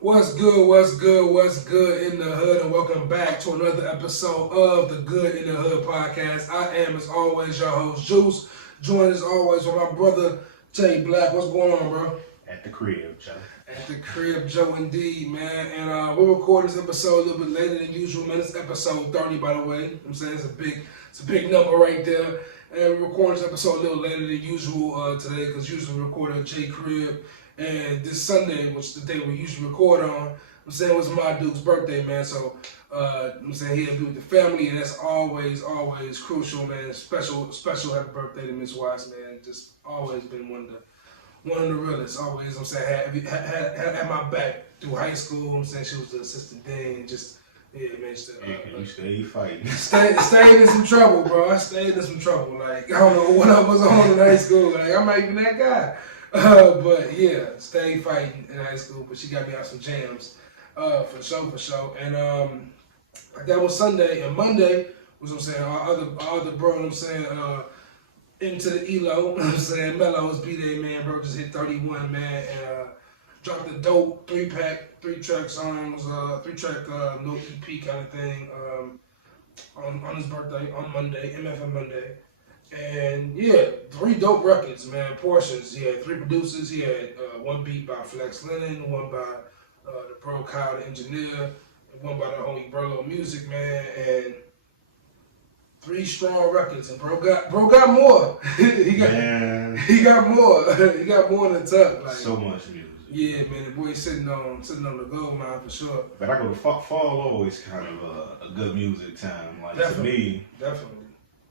What's good in the hood, and welcome back to another episode of the Good in the Hood podcast. I am, as always, your host, Juice, joined as always with my brother, Jay Black. What's going on, bro? At the crib, Joe. At the crib, Joe, indeed, man. And we're recording this episode a little bit later than usual, man. It's episode 30, by the way. You know what I'm saying? It's a big number right there. And we're recording this episode a little later than usual today, because usually we record at Jay crib. And this Sunday, which is the day we usually record on, I'm saying it was my dude's birthday, man. So I'm saying he had to be with the family, and that's always crucial, man. Special happy birthday to Miss Watts, man. Just always been one of the realest. Always, I'm saying had my back through high school. I'm saying she was the assistant dean, and just yeah, man. You stay fighting. Stayed in some trouble, bro. I stayed in some trouble. Like I don't know what I was on in high school. Like I'm not even that guy. But yeah, stayed fighting in high school. But she got me out some jams, for sure. And that was Sunday, and Monday was I'm saying our other bro. I'm saying into the ELO. I'm saying Mello's B-Day, man, bro, just hit 31, man, and dropped a dope 3-track songs, 3-track little EP kind of thing on his birthday on Monday, MFM Monday. And yeah, 3 dope records, man. Portions. He had 3 producers. He had 1 beat by Flex Lennon, 1 by the bro Kyle, the engineer, and 1 by the homie Burlo Music, man. And 3 strong records, and bro got more. he got more. He got more in the tuck. Like, so much music. Yeah, man. The boy sitting on the gold mine for sure. But I go to fall always kind of a good music time. Like Definitely, to me. Definitely.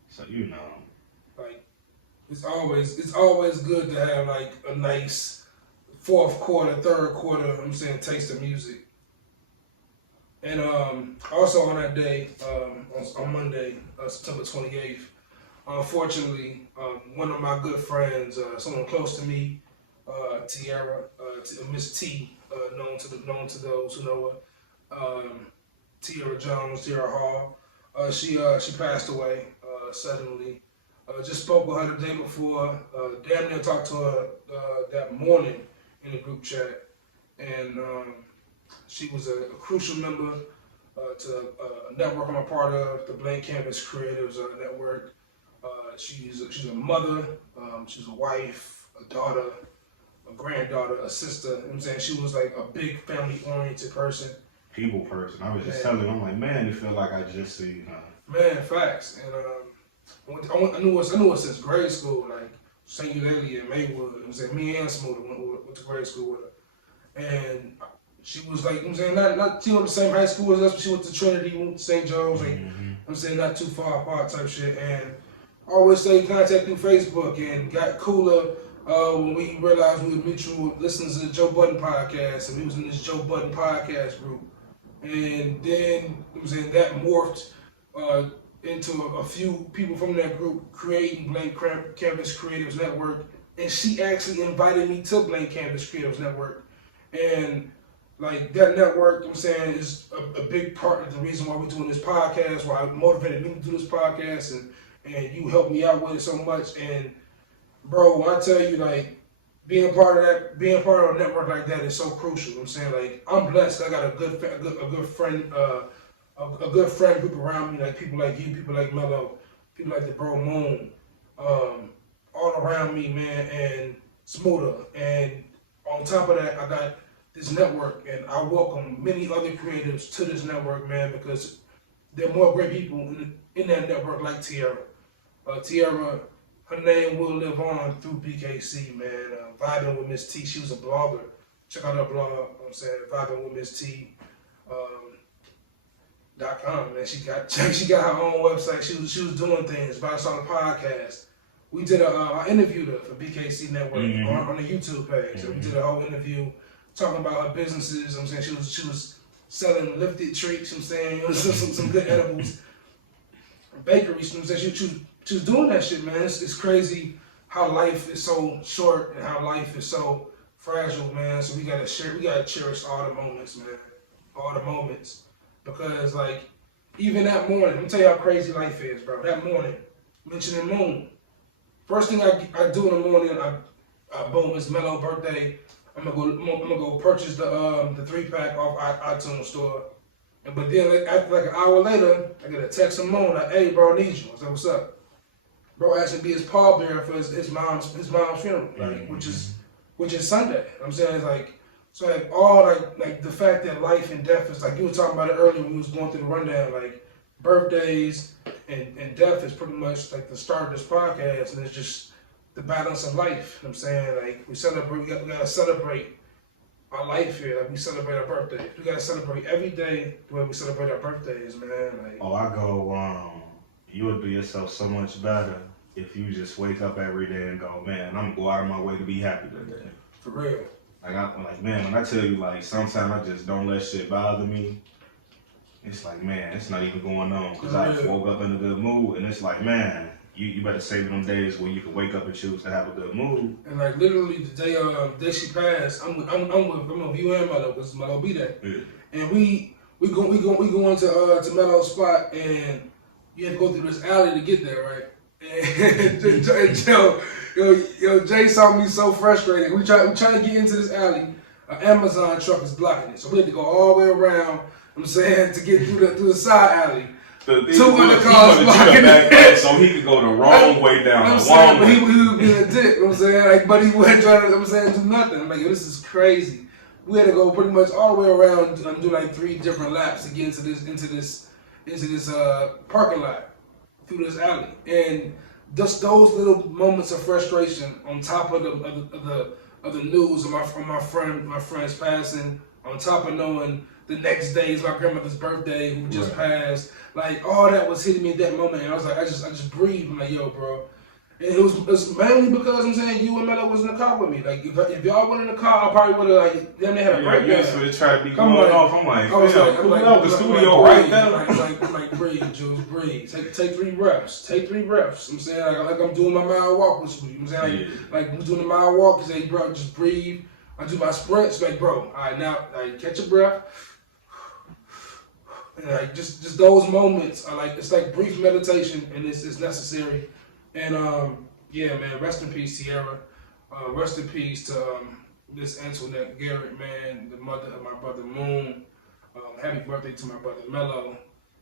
So you know. Like it's always good to have like a nice fourth quarter, third quarter, I'm saying, taste of music. And also on that day, on Monday, September 28th, unfortunately, one of my good friends, someone close to me, Tiara, Miss T, known to those who know her, Tiara Jones, Tiara Hall, she passed away suddenly. Just spoke with her the day before. Damn near talked to her that morning in the group chat, and she was a crucial member to a network I'm a part of, the Blank Canvas Creatives Network. She's a mother, she's a wife, a daughter, a granddaughter, a sister. You know what I'm saying? She was like a big family-oriented person. People person. I was just telling him, I'm like, man, it felt like I just seen her. Man, facts. And I knew her since grade school, like St. Eulalia and Maywood. You know what I'm saying? Me and Smoother went to grade school with her. And she was like, you know what I'm saying, not she went to the same high school as us, but she went to Trinity, went to St. Joe's, like, you know what I'm saying, not too far apart type shit. And always stayed in contact through Facebook, and got cooler when we realized we were mutual listeners to the Joe Budden podcast, and we was in this Joe Budden podcast group. And then, you know what I'm saying, that morphed into a few people from that group creating Blank Canvas Creatives Network. And she actually invited me to Blank Canvas Creatives Network. And like that network, you know what I'm saying, is a big part of the reason why we're doing this podcast, why motivated me to do this podcast, and you helped me out with it so much. And bro, when I tell you, like, being a part of a network like that is so crucial. You know what I'm saying, like, I'm blessed. I got a good friend, a good friend group around me, like people like you, people like Mello, people like the Bro Moon, all around me, man, and Smoother. And on top of that, I got this network, and I welcome many other creatives to this network, man, because there are more great people in that network like Tiara. Tiara, her name will live on through BKC, man. Vibing with Miss T, she was a blogger. Check out her blog, you know what I'm saying, Vibing with Miss T. .com, man. She got her own website. She was doing things. About us on the podcast. We did I interviewed her for BKC Network on the YouTube page. So we did a whole interview talking about her businesses. You know what I'm saying, she was selling lifted treats. You know what I'm saying, some good edibles, bakeries. You know what I'm saying, she was doing that shit, man. It's crazy how life is so short and how life is so fragile, man. So we gotta cherish all the moments, man. All the moments. Because, like, even that morning, let me tell you how crazy life is, bro. That morning, mentioning Moon. First thing I do in the morning, boom, it's Mello's birthday. I'm gonna go purchase the 3-pack off iTunes store. But then after like an hour later, I get a text from Moon like, "Hey, bro, I need you." I was like, "What's up?" Bro asked me to be his pallbearer for his mom's funeral, like which is Sunday. I'm saying it's like so like all like the fact that life and death is like you were talking about it earlier when we was going through the rundown, like birthdays and death is pretty much like the start of this podcast, and it's just the balance of life. I'm saying like we gotta celebrate our life here. Like we celebrate our birthdays. We gotta celebrate every day the way we celebrate our birthdays, man. Like I go, you would do yourself so much better if you just wake up every day and go, man, I'm gonna go out of my way to be happy today. For real. Like man, when I tell you like sometimes I just don't let shit bother me. It's like, man, it's not even going on because I woke up in a good mood, and it's like, man, you better save them days where you can wake up and choose to have a good mood. And like literally the day she passed, I'm with you and Mello because Mello be there, and we go into Mello's spot, and you have to go through this alley to get there, right? And yo, Jay saw me so frustrated. We trying to get into this alley. An Amazon truck is blocking it, so we had to go all the way around. I'm saying to get through the side alley. 200 cars blocking it, so he could go the wrong way down. But he was being a dick. You know what I'm saying, like, but he wasn't trying to do nothing. I'm like, yo, this is crazy. We had to go pretty much all the way around and do like 3 different laps to get into this parking lot through this alley, and just those little moments of frustration on top of the news of my friend's passing, on top of knowing the next day is my grandmother's birthday who just passed. Like all that was hitting me at that moment, and I was like, I just breathed. I'm like, yo, bro. And it was mainly because I'm saying you and Mello was in the car with me. Like if y'all went in the car, I probably would have like them. They had a breakdown. Yeah, so they tried to be going off. I'm like, the studio right there. Like breathe, Jules, breathe. Take 3 reps. Take 3 reps. I'm saying like I'm doing my mile walk with you. I'm saying like I'm doing the mile walk. Cause hey, bro, just breathe. I do my sprints. Like, bro, all right, now catch your breath. And like just those moments are like it's like brief meditation, and it's necessary. And yeah, man, rest in peace, Tierra. Rest in peace to Miss Antoinette Garrett, man, the mother of my brother Moon. Happy birthday to my brother Mello.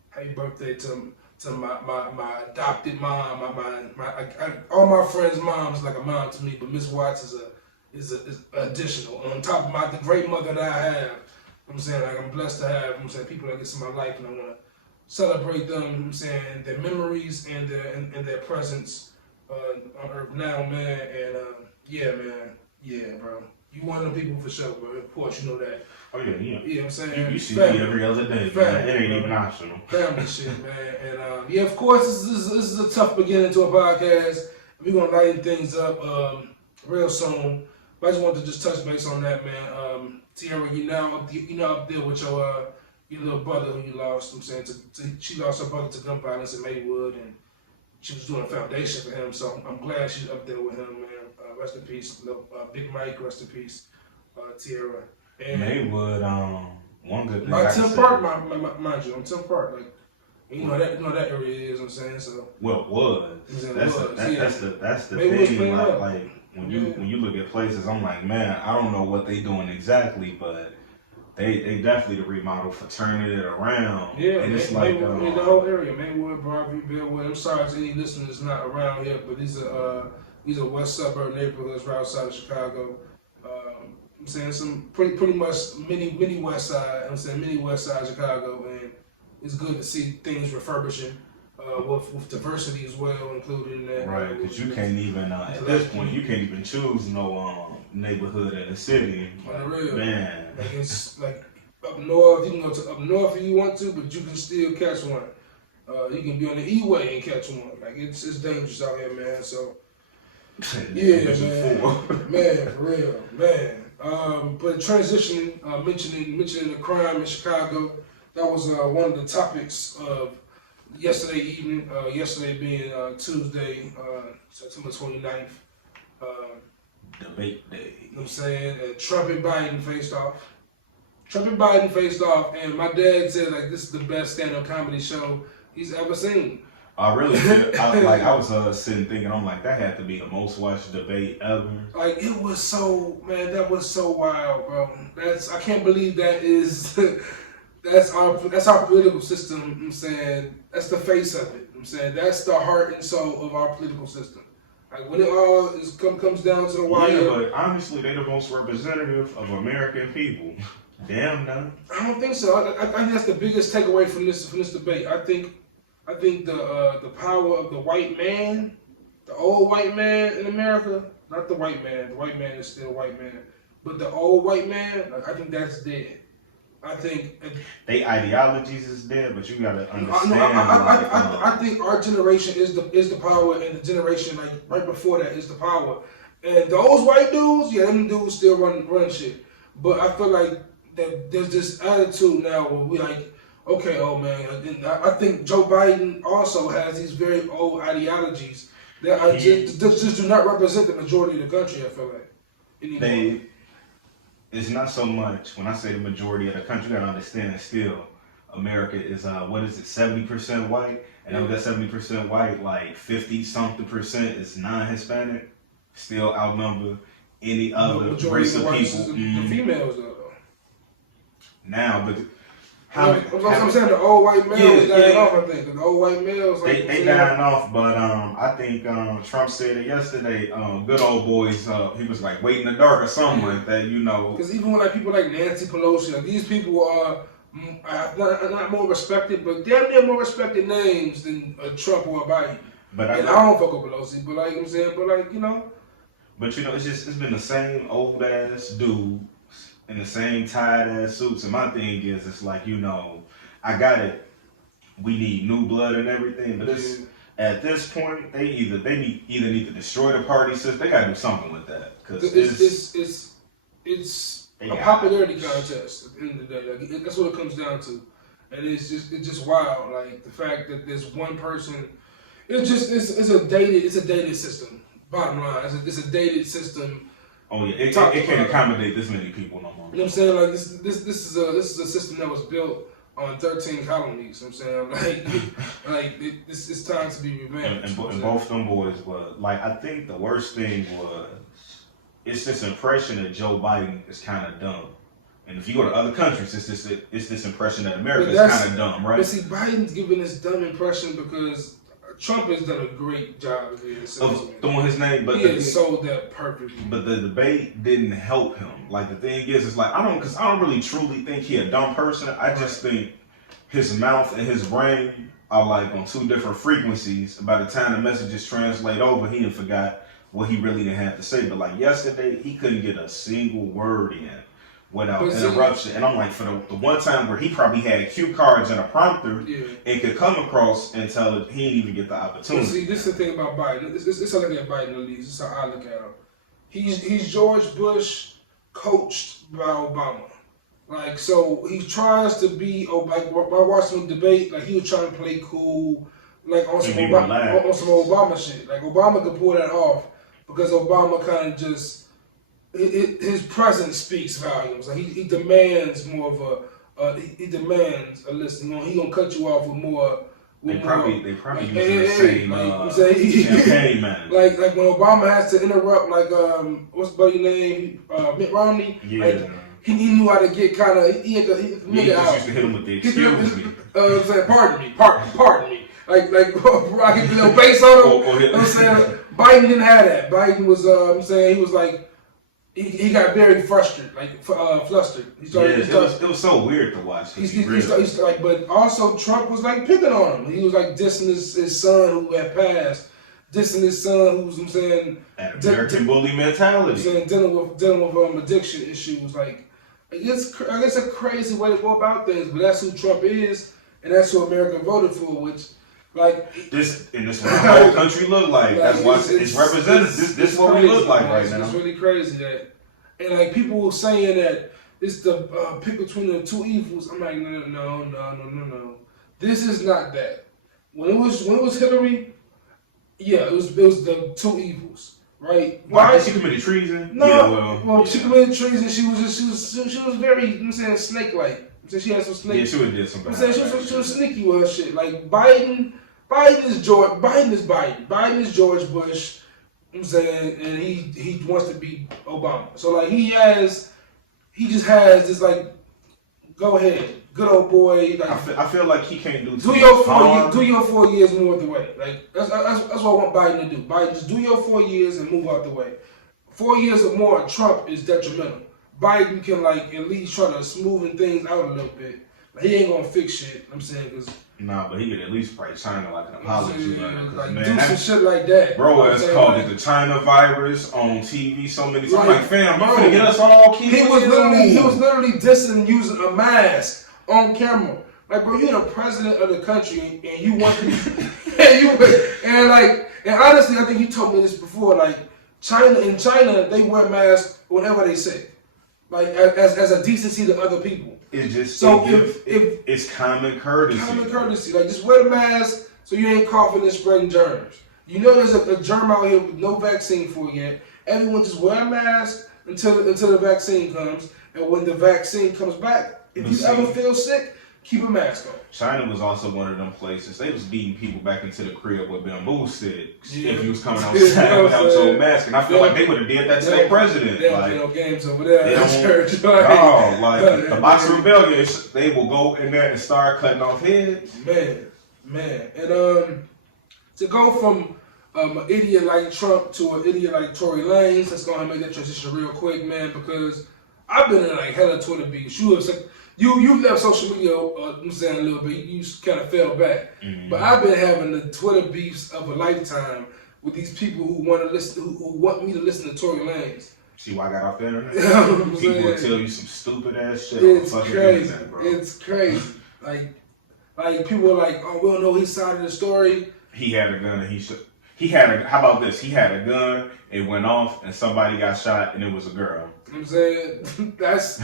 Happy birthday to my adopted mom. All my friends' moms like a mom to me, but Miss Watts is additional on top of the great mother that I have. I'm saying like I'm blessed to have. I'm saying people like this in my life, and I want to celebrate them. I'm saying their memories and their presence on Earth now, man. And yeah, bro. You one of the people for sure, bro. Of course, you know that. Oh yeah. Yeah, I'm saying you see me every other day, man. It ain't even optional. Family shit, man. And yeah, of course, this is a tough beginning to a podcast. We're gonna lighten things up real soon. But I just wanted to just touch base on that, man. Tierra, you now up there with your little brother who you lost. I'm saying she lost her brother to gun violence in Maywood, and she was doing a foundation for him. So I'm glad she's up there with him, man. Rest in peace, Big Mike. Rest in peace, Tierra. And Maywood, one good thing. My Tim Park, mind you, I'm Tim Park. Like you know that area is. I'm saying so. Well, it was. That's the Maywood's thing. Like when you look at places, I'm like, man, I don't know what they doing exactly, but they definitely to turning it around. Yeah, and it's like in the whole area, Maywood, Broadview, Bellwood. I'm sorry to any listeners not around here, but these are west suburb neighborhoods right outside of Chicago. I'm saying some pretty much mini west side. I'm saying mini west side Chicago, and it's good to see things refurbishing with diversity as well included in that. Right, because you can't even at this point you can't even choose no neighborhood in the city. Man, like it's like up north. You can go to up north if you want to, but you can still catch one. You can be on the E-way and catch one. Like it's dangerous out here, man. So yeah, man, for real, man. But transitioning, mentioning the crime in Chicago, that was one of the topics of yesterday evening. Yesterday being Tuesday, September 29th. Debate day. You know what I'm saying? Trump and Biden faced off, and my dad said like this is the best stand-up comedy show he's ever seen. I really feel, I was sitting thinking, I'm like, that had to be the most watched debate ever. Like, it was so, man, that was so wild, bro. I can't believe that is, that's our political system, you know what I'm saying. That's the face of it, you know what I'm saying. That's the heart and soul of our political system. Like, when it all comes down to the wire. Yeah, but honestly, they're the most representative of American people. Damn, no. I don't think so. I think that's the biggest takeaway from this debate. I think the power of the white man, the old white man in America, not the white man. The white man is still a white man, but the old white man, I think that's dead. I think they ideologies is dead, but you gotta understand. I think our generation is the power, and the generation like right before that is the power. And those white dudes, yeah, them dudes still run shit. But I feel like that there's this attitude now where we like, okay, oh man, and I think Joe Biden also has these very old ideologies that just do not represent the majority of the country. I feel like anymore. It's not so much when I say the majority of the country. You gotta understand still, America is 70% white, and of that 70% white, like 50-something% is non-Hispanic. Still outnumber any other race of people. The females though. Now, but I'm saying the old white males dying off. I think the old white males like they dying off, but I think Trump said it yesterday. Good old boys. He was like wait in the dark or something like that, you know. Because even when like people like Nancy Pelosi, like, these people are not more respected, but damn near more respected names than Trump or Biden. But I don't fuck with Pelosi, but like I'm saying, but like you know. But you know, it's been the same old ass dudes in the same tied ass suits. And my thing is, it's like, you know, I got it. We need new blood and everything, but at this point, they either need to destroy the party system. They gotta do something with that because it's a popularity contest at the end of the day. Like, that's what it comes down to, and it's just wild. Like the fact that there's one person. It's a dated system. Bottom line, it's a dated system. Oh yeah, it can't accommodate this many people no more. You know what I'm saying? Like this is a system that was built on 13 colonies. You know what I'm saying? Like it's time to be revamped. And both them boys were like, I think the worst thing was it's this impression that Joe Biden is kind of dumb. And if you go to other countries, it's this impression that America is kind of dumb, right? But see, Biden's giving this dumb impression because Trump has done a great job of throwing his name, but he has sold that perfectly. But the debate didn't help him. Like the thing is, it's like I don't really truly think he a dumb person. I just think his mouth and his brain are like on two different frequencies. By the time the messages translate over, he had forgot what he really didn't have to say. But like yesterday, he couldn't get a single word in without interruption. And I'm like, for the one time where he probably had cue cards and a prompter and could come across and tell it, he didn't even get the opportunity. But see, this is the thing about Biden. This is how I look at Biden at least. This is how I look at him. He's George Bush coached by Obama. Like, so he tries to be, like, when I watched him debate, like, he was trying to play cool, like, on some Obama shit. Like, Obama could pull that off because Obama kind of just, his presence speaks volumes. Like he demands more of he demands a list. He gonna cut you off with more. They probably using the same campaign man. Like when Obama has to interrupt, like what's buddy name, Mitt Romney. Yeah. Like, he knew how to get kind of. He just used to hit him with the excuse me. Saying pardon me. Like I get a little bass on him. You know what I'm saying? Biden didn't have that. Biden was I'm saying he was like. He got very frustrated, like flustered. It was so weird to watch. He's like, but also Trump was like picking on him. He was like dissing his son who had passed, dissing his son who was, I'm saying, American bully mentality. Saying dealing with addiction issues. Like, I guess a crazy way to go about things, but that's who Trump is, and that's who America voted for. Which, like, this what the whole country look like. That's why it's represented. This is what we look like right now. It's really crazy that, and like people were saying that it's the pick between the two evils. I'm like, no. This is not that. When it was Hillary, yeah, it was the two evils, right? Why did she committed treason? No, she committed treason. She was very, I'm saying, snake-like. So she had some snake. Yeah, she would have did something. I'm saying she was sneaky with her shit. Like Biden Biden is Biden. Biden is George Bush. I'm saying, and he wants to be Obama. So like he just has this like, go ahead, good old boy. Like I feel like he can't do do your 4 years, move out the way. Like that's what I want Biden to do. Biden, just do your 4 years and move out the way. 4 years or more, Trump is detrimental. Biden can like at least try to smoothen things out a little bit. Like, he ain't gonna fix shit. I'm saying because. Nah, but he could at least pray China like an apology. Like, man, do some shit like that. Bro, it's called the China virus on TV so many times. Like, fam, you finna get us all killed. He was literally dissing using a mask on camera. Like, bro, you're the president of the country and you want to and honestly, I think you told me this before, like in China, they wear masks whenever they sick. Like as a decency to other people. It's just so if it's common courtesy. Common courtesy. Like just wear the mask so you ain't coughing and spreading germs. You know there's a germ out here with no vaccine for it yet. Everyone just wear a mask until the vaccine comes. And when the vaccine comes back, if you ever feel sick, keep a mask on. China was also one of them places. They was beating people back into the crib with bamboo sticks if you was coming outside without your mask. And I feel like they would have did that to their president. They don't play no games over there in church. The Box Rebellion, they will go in there and start cutting off heads. Man. And to go from an idiot like Trump to an idiot like Tory Lanez, let's go ahead and make that transition real quick, man, because I've been in like hella Twitter beefs. You left social media, I'm saying a little bit. You kind of fell back, but I've been having the Twitter beefs of a lifetime with these people who want to listen, who want me to listen to Tory Lanez. See why I got off the internet? People will tell you some stupid ass shit. It's crazy. Internet, bro. It's crazy. Like people are like, oh, we don't know his side of the story. He had a gun and how about this? He had a gun, it went off, and somebody got shot, and it was a girl. You know what I'm saying? That's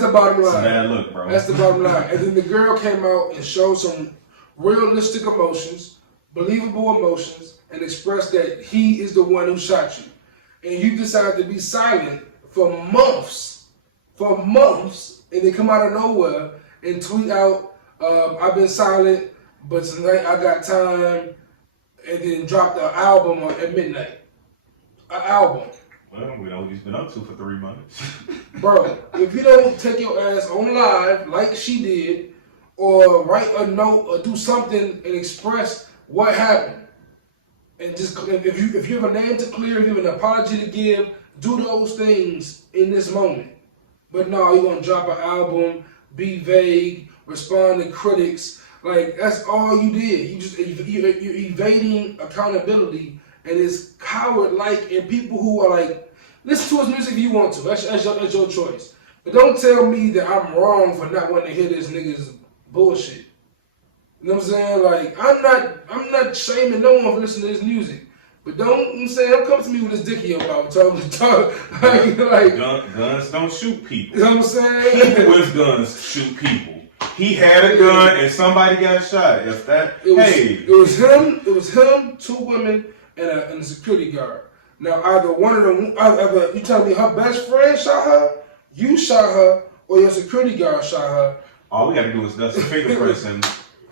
the bottom line. It's a bad look, bro. That's the bottom line. And then the girl came out and showed some realistic emotions, believable emotions, and expressed that he is the one who shot you. And you decided to be silent for months, and then come out of nowhere and tweet out, I've been silent, but tonight I got time, and then drop the album at midnight. An album. Well, we know what he's been up to for 3 months. Bro, if you don't take your ass on live like she did, or write a note or do something and express what happened, and just if you have a name to clear, if you have an apology to give, do those things in this moment. But no, you're gonna drop an album, be vague, respond to critics. Like that's all you did. You're evading accountability. And it's coward-like, and people who are like, listen to his music if you want to. That's your choice. But don't tell me that I'm wrong for not wanting to hear this nigga's bullshit. You know what I'm saying? Like, I'm not shaming no one for listening to his music. But don't come to me with this dicky about talk. Guns don't shoot people. You know what I'm saying? People with guns shoot people. He had a gun and somebody got shot. It was him, 2 women, and a security guard. Now, either one of them, you tell me her best friend shot her, you shot her, or your security guard shot her. All we got to do is dust some fingerprints and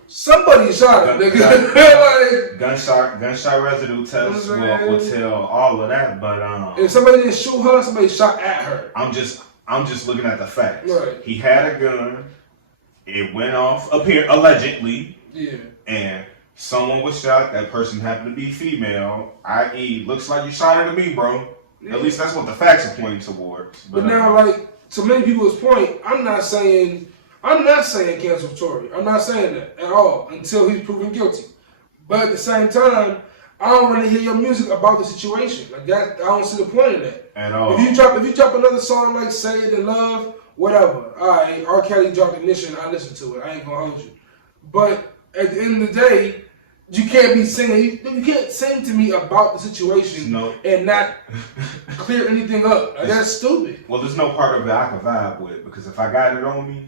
somebody shot her, nigga. Gunshot residue tests will tell all of that. But if somebody didn't shoot her, somebody shot at her. I'm just looking at the facts. Right. He had a gun. It went off allegedly. Yeah. And someone was shot. That person happened to be female. I.e., looks like you shot her to me, bro. Yeah. At least that's what the facts are pointing towards. But now, like to many people's point, I'm not saying cancel Tory. I'm not saying that at all until he's proven guilty. But at the same time, I don't want to hear your music about the situation. Like that, I don't see the point of that. At all. If you drop another song like "Say It in Love," whatever. Alright, R. Kelly dropped Ignition. I listen to it. I ain't gonna hold you. But at the end of the day, you can't be singing. You can't sing to me about the situation and not clear anything up. Like, that's stupid. Well, there's no part of it I can vibe with because if I got it on me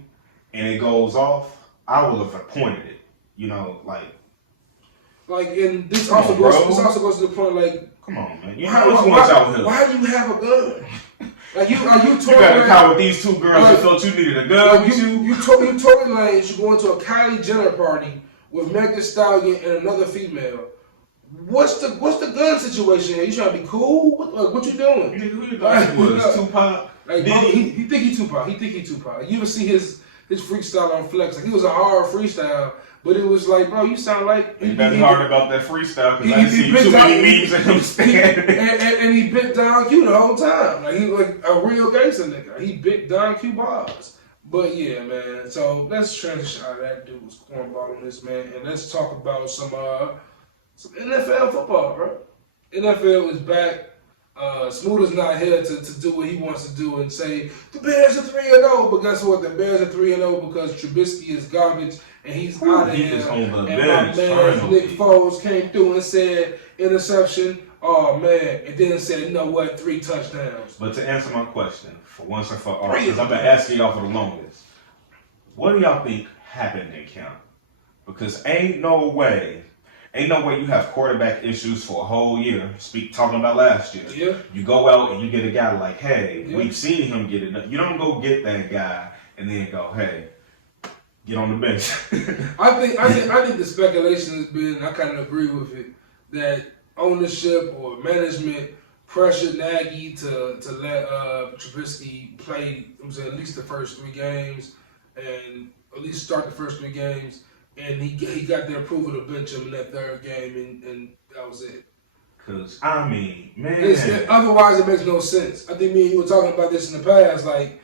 and it goes off, I will have pointed it. You know, like. And this also goes to the point, like. Come on, man. Why do you have a gun? Like you got to call with these 2 girls who thought you needed a gun with you. You Tory Lanez, you go into a Kylie Jenner party with Meg Thee Stallion and another female. What's the gun situation here? You trying to be cool? What you doing? Who you thought he was? Tupac? Like, he think he Tupac. He think he Tupac. You ever see his freestyle on Flex? Like, he was a hard freestyle, but it was like, bro, you sound like... He got hard about that freestyle because I see too many memes of him standing. And he bit Don Q the whole time. Like, he was like a real gangster nigga. He bit Don Q bars. But yeah, man. So let's transition out of that dude's cornball on this, man. And let's talk about some NFL football, bro. NFL is back. Smooth is not here to do what he wants to do and say the Bears are 3-0. But guess what? The Bears are 3-0 because Trubisky is garbage and he's out of here. And my man Nick Foles came through and said interception. Oh man, and then said, you know what, 3 touchdowns. But to answer my question, for once and for all, because I've been asking y'all for the longest, what do y'all think happened in camp? Because ain't no way you have quarterback issues for a whole year. Talking about last year. Yeah. You go out and you get a guy like, hey, we've seen him get it. You don't go get that guy and then go, hey, get on the bench. I think the speculation has been, I kind of agree with it, that ownership or management pressured Nagy to let Trubisky play at least the first 3 games and at least start the first 3 games. And he got the approval to bench him in that 3rd game, and that was it. Because, I mean, man. Otherwise, it makes no sense. I think me and you were talking about this in the past. Like,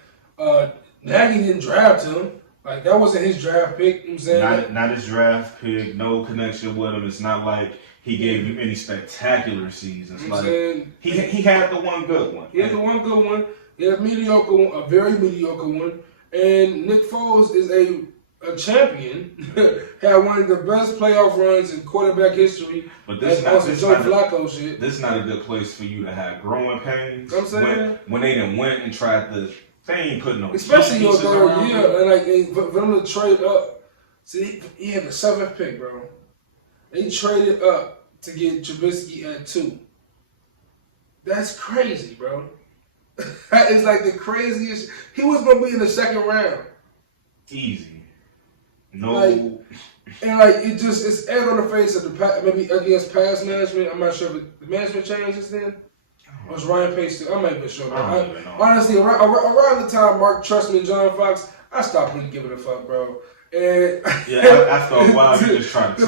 Nagy didn't draft him. Like, that wasn't his draft pick. You know what I'm saying? Not his draft pick. No connection with him. It's not like he gave you any spectacular seasons. You know what I'm saying? He had the one good one. He had the one good one. He had a mediocre one, a very mediocre one. And Nick Foles is a champion, had one of the best playoff runs in quarterback history. But this Joe Flacco shit. This is not a good place for you to have growing pains. You know what I'm saying? When they done went and tried the thing, putting no especially your 3rd year, and like for them to trade up. See, he had the 7th pick, bro. They traded up to get Trubisky at 2. That's crazy, bro. That is like the craziest. He was gonna be in the 2nd round. Easy. No. Like, and like it's egg on the face of maybe against past management. I'm not sure if the management changes then. Or was Ryan Pace still? I'm not even sure. Honestly, around the time Mark Trustman and John Fox, I stopped really giving a fuck, bro. And after a while, you just try to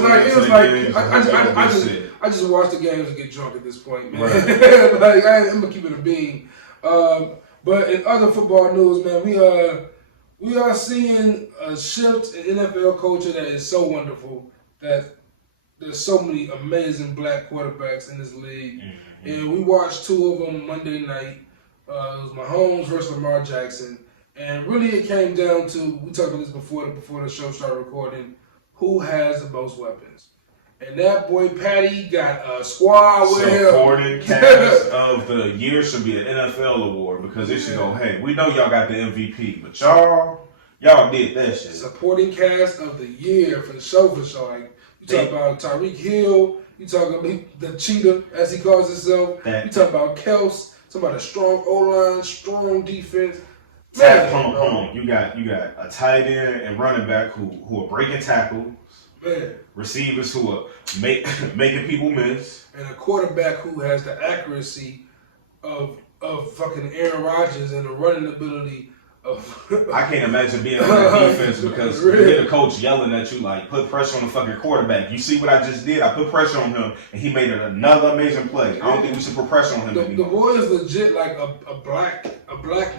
I just watch the games and get drunk at this point, man. Right. Like I'm gonna keep it a bean. But in other football news, man, we are seeing a shift in NFL culture that is so wonderful that there's so many amazing black quarterbacks in this league. Mm-hmm. And we watched 2 of them Monday night. It was Mahomes versus Lamar Jackson. And really it came down to, we talked about this before the show started recording, who has the most weapons. And that boy Patty got a squad with him. Supporting cast of the year should be an NFL award because it should go, hey, we know y'all got the MVP, but y'all did that shit. Supporting cast of the year for the show. Like, you talk about Tyreek Hill, you talk about the cheetah, as he calls himself. You talk about Kels, talk about a strong O-line, strong defense. Hold on. You got a tight end and running back who are breaking tackles. Man. Receivers who are making people miss. And a quarterback who has the accuracy of fucking Aaron Rodgers and the running ability of... I can't imagine being on that defense because you get a coach yelling at you like, put pressure on the fucking quarterback. You see what I just did? I put pressure on him and he made another amazing play. I don't think we should put pressure on him anymore. The boy is legit like a black,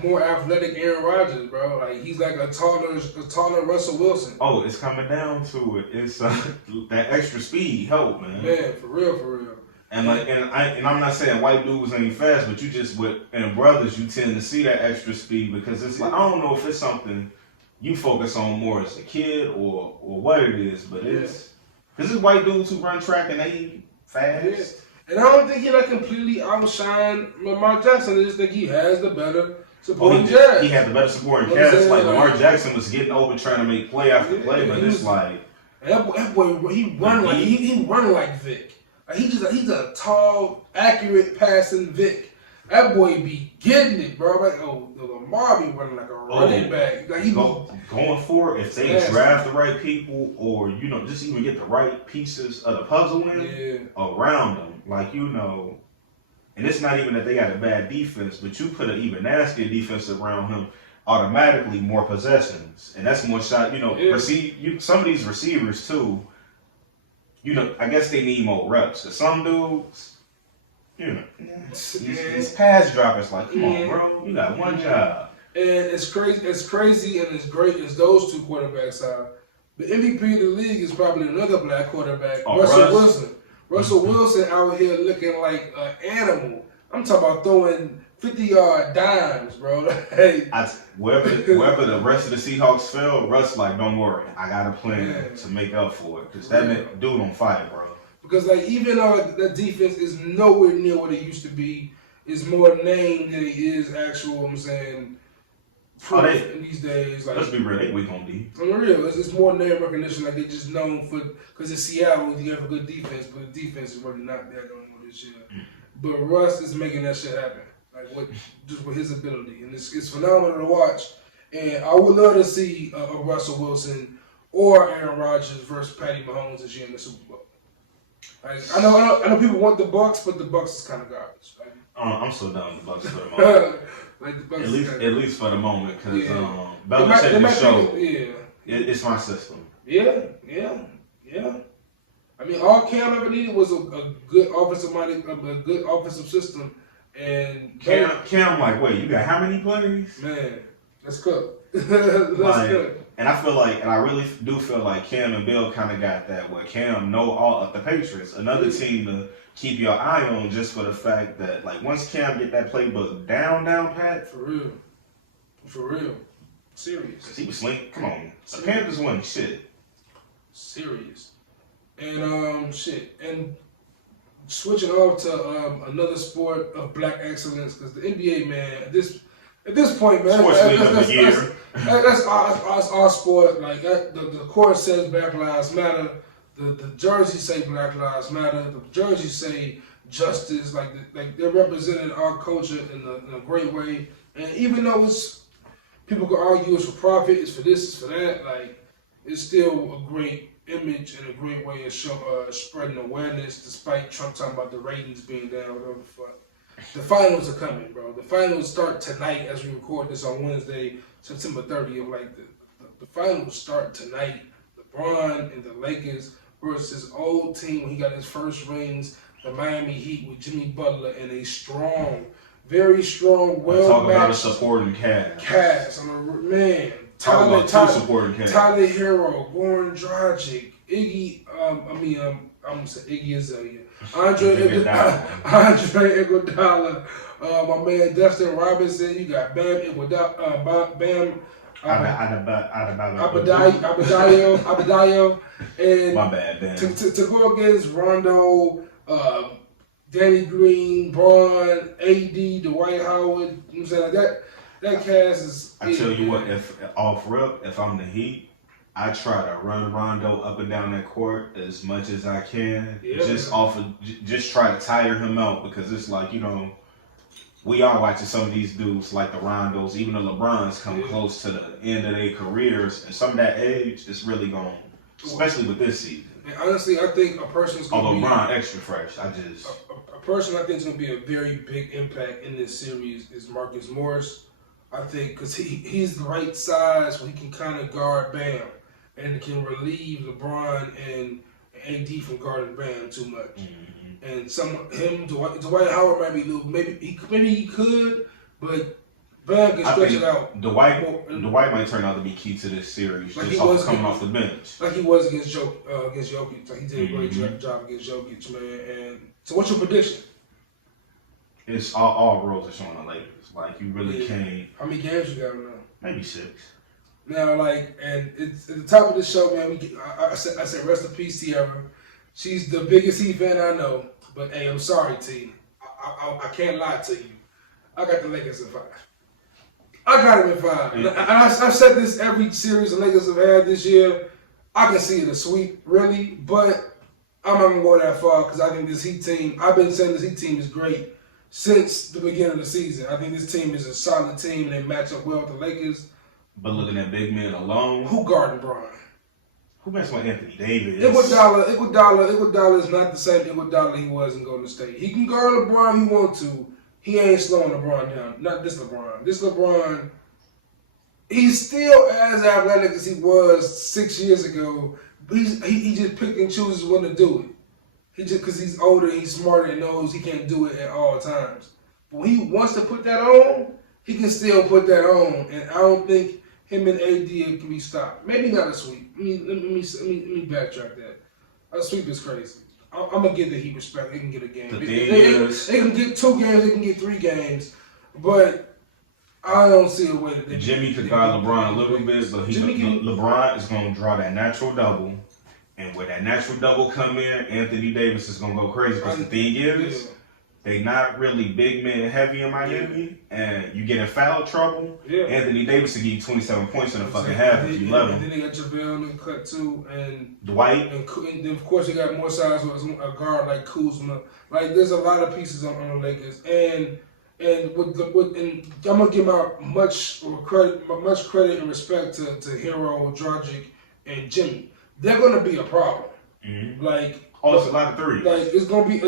more athletic Aaron Rodgers, bro. Like he's like a taller Russell Wilson. Oh, it's coming down to it. It's that extra speed help, man. Man, for real. And I'm not saying white dudes ain't fast, but you just and brothers you tend to see that extra speed because it's like I don't know if it's something you focus on more as a kid or what it is, but it's because it's white dudes who run track and they fast. Yeah. And I don't think he like completely outshine Lamar Jackson. I just think he has the better supporting cast. He had the better supporting cast. Like Lamar Jackson was getting over trying to make play after play, but it's like that boy he run like Vic. He's a tall, accurate passing Vic. That boy be getting it, bro. Like, the Lamar be running like a running back. Like he going for it. If they draft the right people, or just even get the right pieces of the puzzle in around them, like and it's not even that they got a bad defense, but you put an even nastier defense around him, automatically more possessions, and that's more shot. Some of these receivers too. I guess they need more reps. Cause some dudes. These pass droppers, like, come on, bro, you got one job. And it's crazy, and it's great as those two quarterbacks are. The MVP of the league is probably another black quarterback, Russell Wilson. Russell Wilson out here looking like an animal. I'm talking about throwing 50-yard dimes, bro. Wherever the rest of the Seahawks fell, Russ like, don't worry, I got a plan to make up for it. Because that dude on fire, bro. Because even though that defense is nowhere near what it used to be, it's more name than it is actual. I'm saying, in these days, like, let's be real, they weak on D. I'm real. It's more name recognition. Like, they're just known for, because in Seattle you have a good defense, but the defense is really not that good this year. But Russ is making that shit happen, like with his ability, and it's phenomenal to watch. And I would love to see a Russell Wilson or Aaron Rodgers versus Patty Mahomes this year in the Super Bowl. I know people want the Bucs, but the Bucs is kind of garbage. I'm so done with the Bucs for the moment. At least for the moment, because Belichick just showed it's my system. Yeah. I mean, all Cam ever needed was a good offensive system, and Cam like, wait, you got how many plays? Man, let's cook. Let's cook. And I really do feel like Cam and Bill kind of got that, where Cam know all of the Patriots, another team to keep your eye on, just for the fact that, like, once Cam get that playbook down pat. For real. Serious. Because he was slinging, come on. The Panthers won shit. Serious. And, and switching off to another sport of black excellence, because the NBA, man, at this point, man, that's our sport. Like, the court says Black Lives Matter. The jerseys say Black Lives Matter. The jerseys say justice. Like they're representing our culture in a great way. And even though people can argue it's for profit, it's for this, it's for that. Like, it's still a great image and a great way of spreading awareness, despite Trump talking about the ratings being down, whatever the fuck. The finals are coming, bro. The finals start tonight as we record this on Wednesday, September 30th. Like, the finals start tonight. LeBron and the Lakers versus his old team when he got his first rings, the Miami Heat, with Jimmy Butler and a strong, very strong, well-matched. Talk about a supporting cast. Man. Tyler Hero, Goran Dragic, Iggy, I'm gonna say Iggy Azalea. Andre Iguodala, my man Dustin Robinson. You got Bam Adebayo, and my bad, Dan. To go against Rondo, Danny Green, Braun, AD, Dwight Howard. You know what I'm saying, like that cast is. I tell you what, if I'm the Heat, I try to run Rondo up and down that court as much as I can. Just try to tire him out, because it's like, we are watching some of these dudes like the Rondos, even the LeBrons, come close to the end of their careers, and some of that age is really gone, especially with this season. And honestly, I think a person's going to be... Although LeBron extra fresh, A person I think is going to be a very big impact in this series is Marcus Morris. I think because he's the right size where he can kind of guard Bam, and it can relieve LeBron and AD from guarding Bam too much. And Dwight Howard might be a little, maybe he could, but Bam can stretch it out. Dwight might turn out to be key to this series, like just coming off the bench, like he was against Jokic. Like, he did a great job against Jokic, man. And so, what's your prediction? It's all roads are showing the Lakers. Like, you really can't. How many games you got now? Maybe 6. Now, like, and it's at the top of the show, man. I said rest in peace, Tierra. She's the biggest Heat fan I know. But hey, I'm sorry, T. I can't lie to you. I got the Lakers in 5. I got them in 5. And I've said this every series the Lakers have had this year. I can see it a sweep, really, but I'm not gonna go that far because I think this Heat team. I've been saying this Heat team is great since the beginning of the season. I think this team is a solid team and they match up well with the Lakers. But looking at big men alone, who guarding Bron? Who messing with Anthony Davis? Iguodala is not the same Iguodala he was in Golden State. He can guard LeBron if he want to. He ain't slowing LeBron down. Not this LeBron. This LeBron, he's still as athletic as he was 6 years ago. But he just pick and chooses when to do it. He just because he's older, he's smarter, and knows he can't do it at all times. But when he wants to put that on, he can still put that on. And I don't think him and AD can be stopped. Maybe not a sweep. Let me backtrack that. A sweep is crazy. I'm gonna give the Heat respect. They can get a game. They can get 2 games. They can get 3 games. But I don't see a way that they Jimmy could guard LeBron a little bit, but LeBron is gonna draw that natural double, and when that natural double come in, Anthony Davis is gonna go crazy. Because the thing is, they not really big man heavy in Miami, and you get in foul trouble. Yeah. Anthony Davis will give you 27 points in the fucking half if you let him. And then they got JaVale in the cut too, and Dwight. And then of course they got more size with a guard like Kuzma. Like there's a lot of pieces on the Lakers, and I'm gonna give out much credit and respect to Hero, Dragic, and Jimmy. They're gonna be a problem. Mm-hmm. Like it's a lot of threes. Like it's gonna be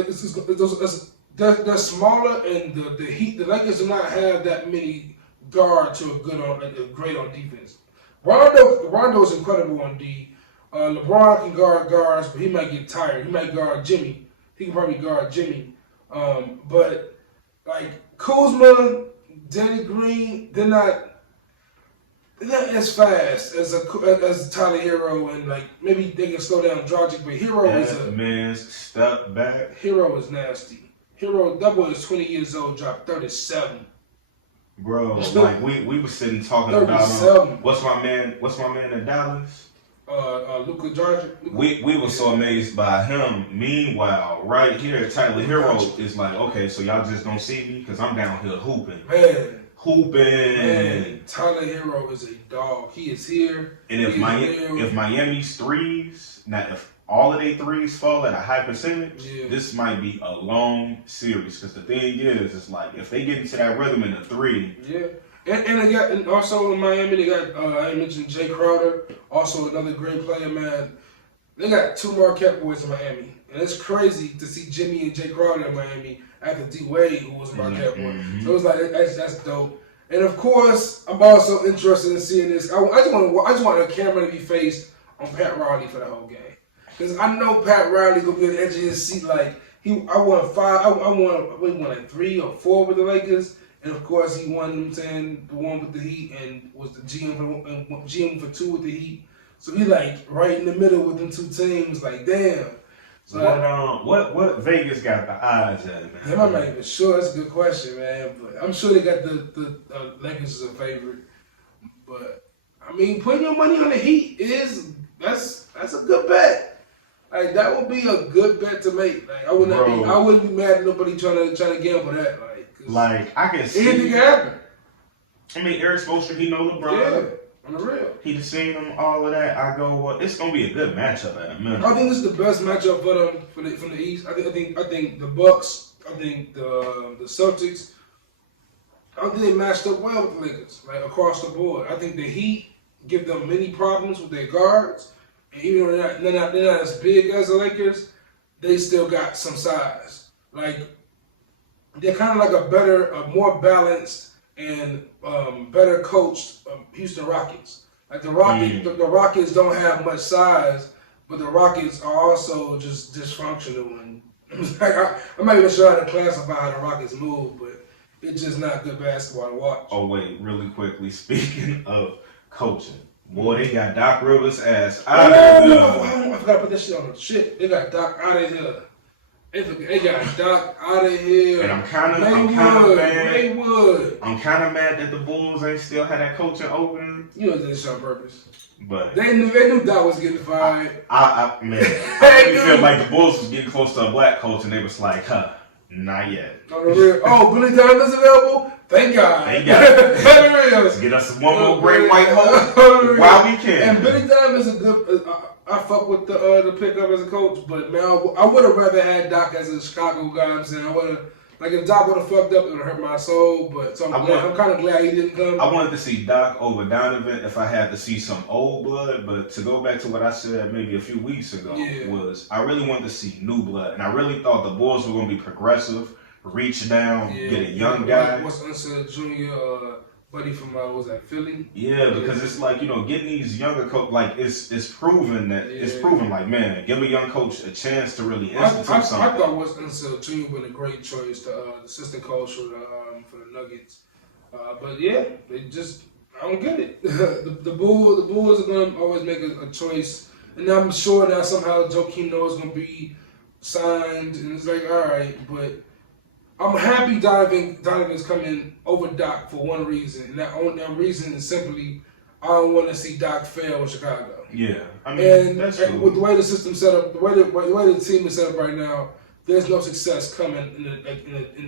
they're smaller, and the Heat, the Lakers do not have that many guards who are great on defense. Rondo's incredible on D. LeBron can guard guards, but he might get tired. He might guard Jimmy. He can probably guard Jimmy. But like Kuzma, Danny Green, they're not as fast as Tyler Hero, and like maybe they can slow down Dragic, but Hero is a man's step back. Hero is nasty. Hero, that boy is 20 years old, dropped 37. Bro, like we were sitting talking 37. About what's my man in Dallas? Luka Dragic. We were so amazed by him. Meanwhile, right here, Tyler Hero is like, okay, so y'all just don't see me because I'm down here hooping. Man, Tyler Hero is a dog. He is here. And if Miami's threes, now if all of their threes fall at a high percentage, this might be a long series. Because the thing is, it's like if they get into that rhythm in the 3. Yeah. And also in Miami, they got, I mentioned Jay Crowder, also another great player, man. They got 2 Marquette boys in Miami. And it's crazy to see Jimmy and Jay Crowder in Miami after D-Wade, who was a Marquette boy. So it was like, that's dope. And of course, I'm also interested in seeing this. I just want a camera to be faced on Pat Riley for the whole game. Because I know Pat Riley going to be on the edge of his seat. Like, I won 3 or 4 with the Lakers. And of course, he won the one with the Heat, and was the GM for 2 with the Heat. So he like right in the middle with them 2 teams. Like damn. So what Vegas got the odds at, man? I'm not even sure. That's a good question, man. But I'm sure they got the Lakers as a favorite. But I mean, putting your money on the Heat that's a good bet. Like that would be a good bet to make. Like I wouldn't be mad at nobody trying to gamble that. Like I can see anything can happen. I mean, Eric Spoelstra, he know LeBron. Yeah, on the real. He seen them, all of that. I go, well, it's gonna be a good matchup at a minimum. I think this is the best matchup for them from the East. I think the Bucks. I think the Celtics. I think they matched up well with the Lakers, like across the board. I think the Heat give them many problems with their guards, and even though they're not as big as the Lakers, they still got some size. Like they're kind of like a more balanced and better coached Houston Rockets. Like the Rockets don't have much size, but the Rockets are also just dysfunctional. And like I'm not even sure how to classify how the Rockets move, but it's just not good basketball to watch. Oh wait, really quickly, speaking of coaching, boy, they got Doc Rivers' ass out of here. I forgot to put that shit on the shit. They got Doc out of here. They got Doc out of here. And I'm kind of mad. I'm kind of mad that the Bulls ain't still had that coaching opening. You know this on purpose. But they knew Doc was getting fired. I feel like the Bulls was getting close to a black coach, and they was like, not yet. Oh, Billy Diamond's available? Thank God. Let's get us one more great white hole while we can. And Billy Diamond's a good. I fuck with the pickup as a coach, but man, I would have rather had Doc as a Chicago guy. I'm saying I would have Like if Doc would have fucked up, it would have hurt my soul. But so I'm kind of glad he didn't come. I wanted to see Doc over Donovan if I had to see some old blood. But to go back to what I said maybe a few weeks ago was I really wanted to see new blood, and I really thought the Bulls were going to be progressive, reach down, get a young guy. What's Unsaid Junior? Buddy from was that Philly? Yeah, because it's like getting these younger coach like it's proven that it's proven like man, give a young coach a chance to really institute something. I thought Wes Unseld Jr. been a great choice to assistant coach for the Nuggets, but yeah, they just I don't get it. the Bulls are gonna always make a choice, and I'm sure that somehow Joakim Noah is gonna be signed, and it's like all right, but. I'm happy Donovan's coming over Doc for one reason, and that reason is simply I don't want to see Doc fail in Chicago. Yeah, I mean that's cool. With the way the system's set up, the way the team is set up right now, there's no success coming in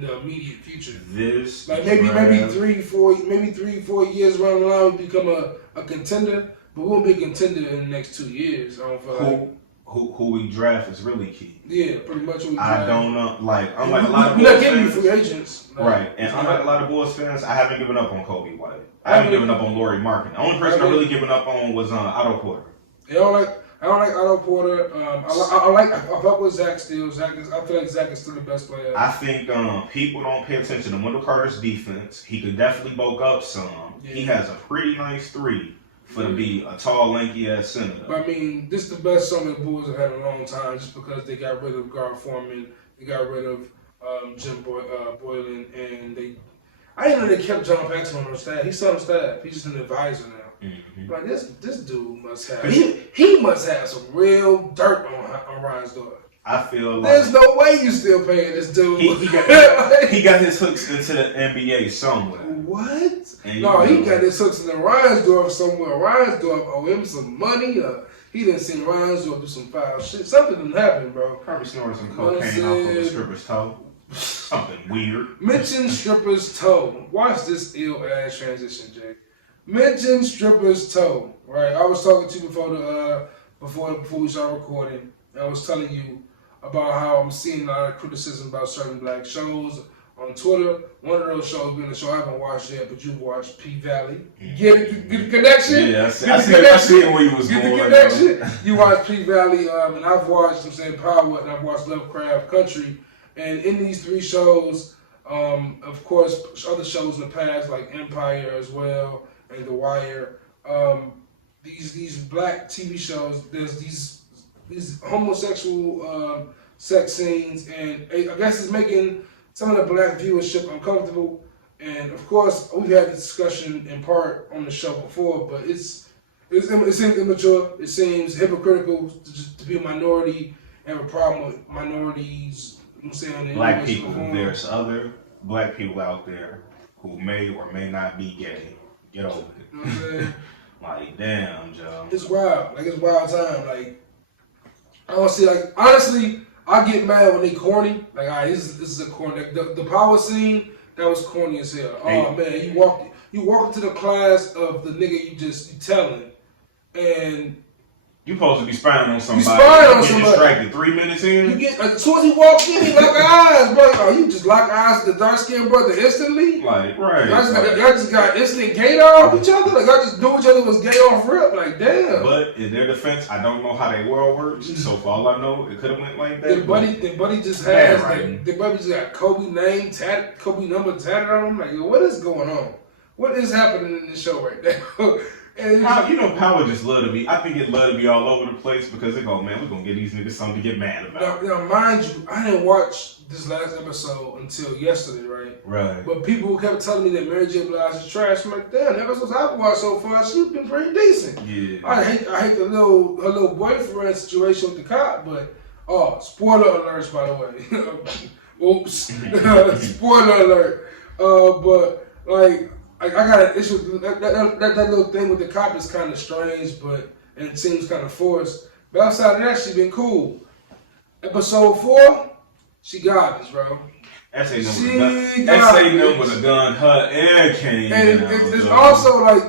the immediate future. This like maybe 3-4 years around the line we become a contender, but we won't be a contender in the next 2 years. I don't feel like. Who we draft is really key. Yeah, pretty much. I don't know. Like, unlike a lot of Bulls fans, we're not getting free agents, right? And unlike a lot of Bulls fans, I haven't given up on Kobe White. I haven't given up on Lauri Markkanen. The only person I really given up on was Otto Porter. I don't like Otto Porter. I fuck with Zach still. I feel like Zach is still the best player. I think people don't pay attention to Wendell Carter's defense. He could definitely bulk up some. Yeah. He has a pretty nice three. For to be a tall, lanky ass center. But I mean, this is the best summer the Bulls have had in a long time, just because they got rid of Gar Forman, they got rid of Jim Boylan, and I didn't know they kept John Paxson on their staff. He's on staff. He's just an advisor now. Mm-hmm. Like this dude must have he must have some real dirt on Ryan's daughter. I feel like there's no way you still paying this dude. He got his hooks into the NBA somewhere. What? No, he got his hooks in the Reinsdorf somewhere. Reinsdorf owe him some money. He didn't see Reinsdorf do some foul shit. Something didn't happen, bro. Probably snorting some cocaine off of a stripper's toe. Something weird. Mention stripper's toe. Watch this ill ass transition, Jake. Mention stripper's toe. Right. I was talking to you before we started recording. And I was telling you about how I'm seeing a lot of criticism about certain black shows on Twitter. One of those shows being a show I haven't watched yet, but you've watched P-Valley. Get the connection? Yeah, I see where you was going. Get the connection? You watched P-Valley, and I've watched, Power, and I've watched Lovecraft Country. And in these three shows, of course, other shows in the past, like Empire as well, and The Wire, these black TV shows, there's these homosexual sex scenes, and I guess it's making some of the black viewership uncomfortable. And of course, we've had this discussion in part on the show before, but it seems immature. It seems hypocritical to be a minority and have a problem with minorities. I'm saying black people. There's other black people out there who may or may not be gay. Get over it. You know what I'm saying? Like, damn, Joe. It's wild. Like, it's wild time. Like, I don't see, like, honestly, I get mad when they corny. Like, all right, this is a corny. Like, the power scene, that was corny as hell. Oh, man, you walk into the class of the nigga you telling, and you supposed to be spying on somebody. You spying on somebody. Distracted 3 minutes in. You get, as soon as he walks in, he lock eyes, bro. Oh, you just lock eyes with the dark skinned brother instantly. Like, right. Y'all just got instant gay off each other. Like, y'all just knew each other was gay off rip. Like, damn. But in their defense, I don't know how their world works. So for all I know, it could have went like that. Their buddy just has their buddy just got Kobe number tatted on him. Like, yo, what is going on? What is happening in this show right now? And Power just love to be. I think it love to be all over the place because they go, man, we're gonna give these niggas something to get mad about. Now, mind you, I didn't watch this last episode until yesterday, right? Right. But people kept telling me that Mary J. Blige is trash. I'm like, damn, the episodes I've watched so far, she's been pretty decent. Yeah. I hate her little boyfriend situation with the cop, but spoiler alerts, by the way. Oops. Spoiler alert. But like. I got an issue. That little thing with the cop is kind of strange, and it seems kind of forced. But outside of that, she been cool. Episode 4, she got this, bro. S.A. them with a gun, her and came. And